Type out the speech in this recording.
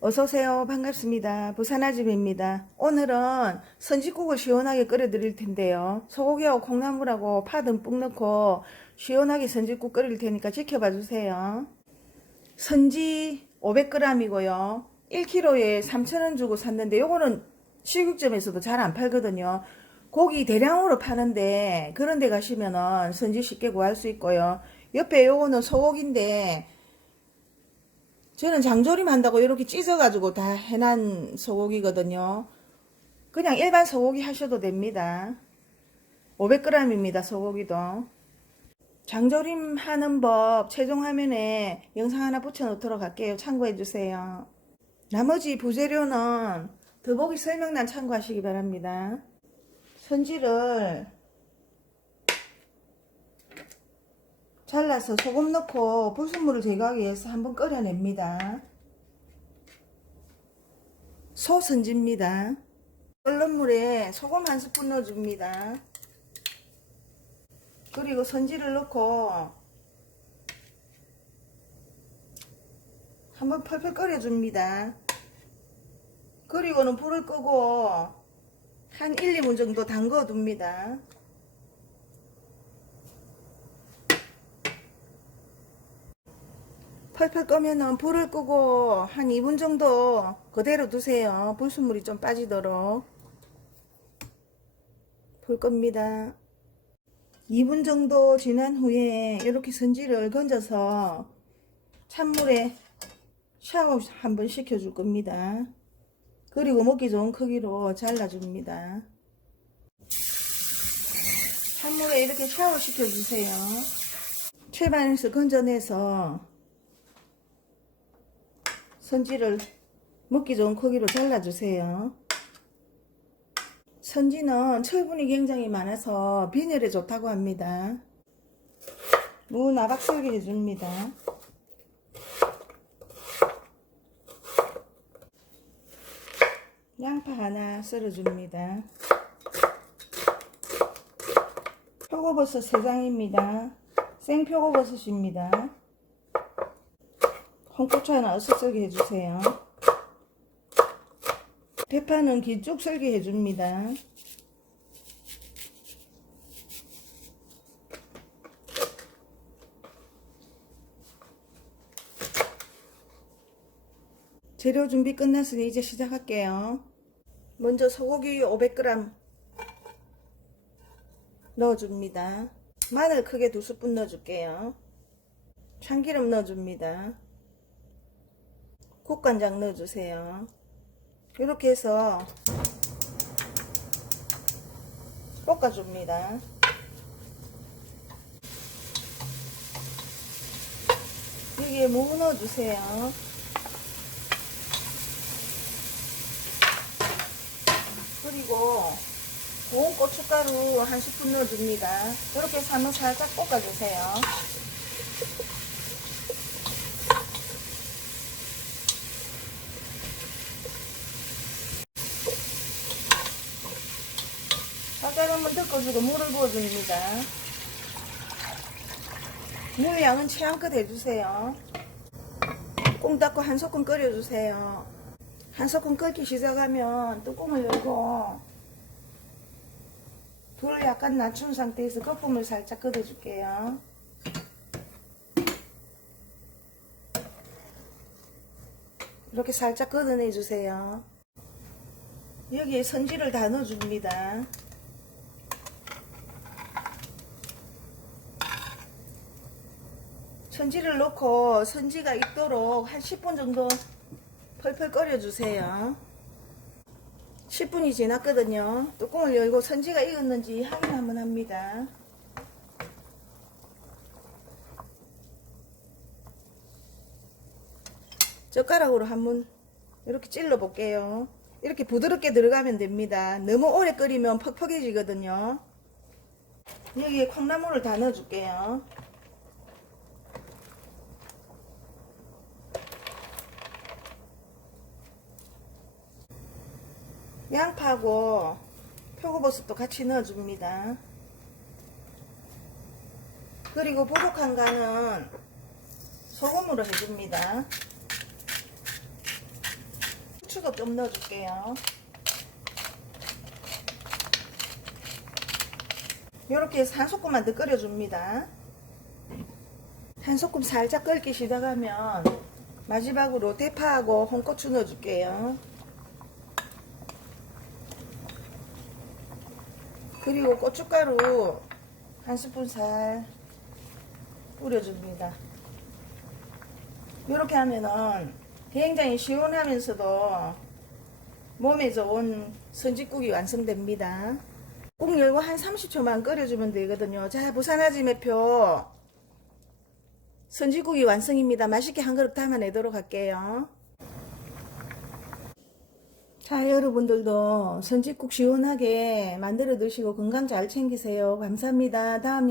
어서오세요. 반갑습니다. 부산아집입니다. 오늘은 선지국을 시원하게 끓여 드릴 텐데요. 소고기하고 콩나물하고 파 듬뿍 넣고 시원하게 선지국 끓일 테니까 지켜봐 주세요. 선지 500g이고요. 1kg에 3,000원 주고 샀는데 요거는 식육점에서도 잘 안 팔거든요. 고기 대량으로 파는데 그런 데 가시면은 선지 쉽게 구할 수 있고요. 옆에 요거는 소고기인데 저는 장조림 한다고 이렇게 찢어가지고 다 해놓은 소고기거든요. 그냥 일반 소고기 하셔도 됩니다. 500g입니다. 소고기도. 장조림 하는 법 최종 화면에 영상 하나 붙여 놓도록 할게요. 참고해 주세요. 나머지 부재료는 더보기 설명란 참고하시기 바랍니다. 선지를 잘라서 소금 넣고 불순물을 제거하기 위해서 한번 끓여냅니다. 소선지입니다. 끓는 물에 소금 한 스푼 넣어줍니다. 그리고 선지를 넣고 한번 펄펄 끓여줍니다. 그리고는 불을 끄고 한 1, 2분 정도 담궈 둡니다. 펄펄 끄면은 불을 끄고 한 2분 정도 그대로 두세요. 불순물이 좀 빠지도록. 불 끕니다. 2분 정도 지난 후에 이렇게 선지를 건져서 찬물에 샤워 한번 시켜줄 겁니다. 그리고 먹기 좋은 크기로 잘라줍니다. 찬물에 이렇게 샤워 시켜주세요. 채반에서 건져내서 선지를 먹기 좋은 크기로 잘라주세요. 선지는 철분이 굉장히 많아서 빈혈에 좋다고 합니다. 무 나박썰기 해줍니다. 양파 하나 썰어줍니다. 표고버섯 3장입니다. 생표고버섯입니다. 홍고추 하나 어슷썰기 해주세요. 대파는 길쭉 썰기 해줍니다. 재료 준비 끝났으니 이제 시작할게요. 먼저 소고기 500g 넣어줍니다. 마늘 크게 2스푼 넣어줄게요. 참기름 넣어줍니다. 국간장 넣어주세요. 이렇게 해서 볶아줍니다. 여기에 무 넣어주세요. 그리고 고운 고춧가루 한 스푼 넣어줍니다. 이렇게 해서 한번 살짝 볶아주세요. 살짝 한번 덮어주고 물을 부어줍니다. 물 양은 취향껏 해주세요. 꽁 닦고 한 소끔 끓여주세요. 한 소끔 끓기 시작하면 뚜껑을 열고 불을 약간 낮춘 상태에서 거품을 살짝 걷어줄게요. 이렇게 살짝 걷어내주세요. 여기에 선지를 다 넣어줍니다. 선지를 넣고 선지가 익도록 한 10분 정도 펄펄 끓여주세요. 10분이 지났거든요. 뚜껑을 열고 선지가 익었는지 확인 한번 합니다. 젓가락으로 한번 이렇게 찔러 볼게요. 이렇게 부드럽게 들어가면 됩니다. 너무 오래 끓이면 퍽퍽해지거든요. 여기에 콩나물을 다 넣어줄게요. 양파하고 표고버섯도 같이 넣어줍니다. 그리고 부족한 간은 소금으로 해줍니다. 고추도 좀 넣어줄게요. 이렇게 해서 한 소금만 더 끓여줍니다. 한 소금 살짝 끓기 시작하면 마지막으로 대파하고 홍고추 넣어줄게요. 그리고 고춧가루 한 스푼 살 뿌려줍니다. 이렇게 하면은 굉장히 시원하면서도 몸에 좋은 선짓국이 완성됩니다. 꼭 열고 한 30초만 끓여주면 되거든요. 자, 부산아지 매표 선짓국이 완성입니다. 맛있게 한 그릇 담아내도록 할게요. 자, 여러분들도 선짓국 시원하게 만들어 드시고 건강 잘 챙기세요. 감사합니다. 다음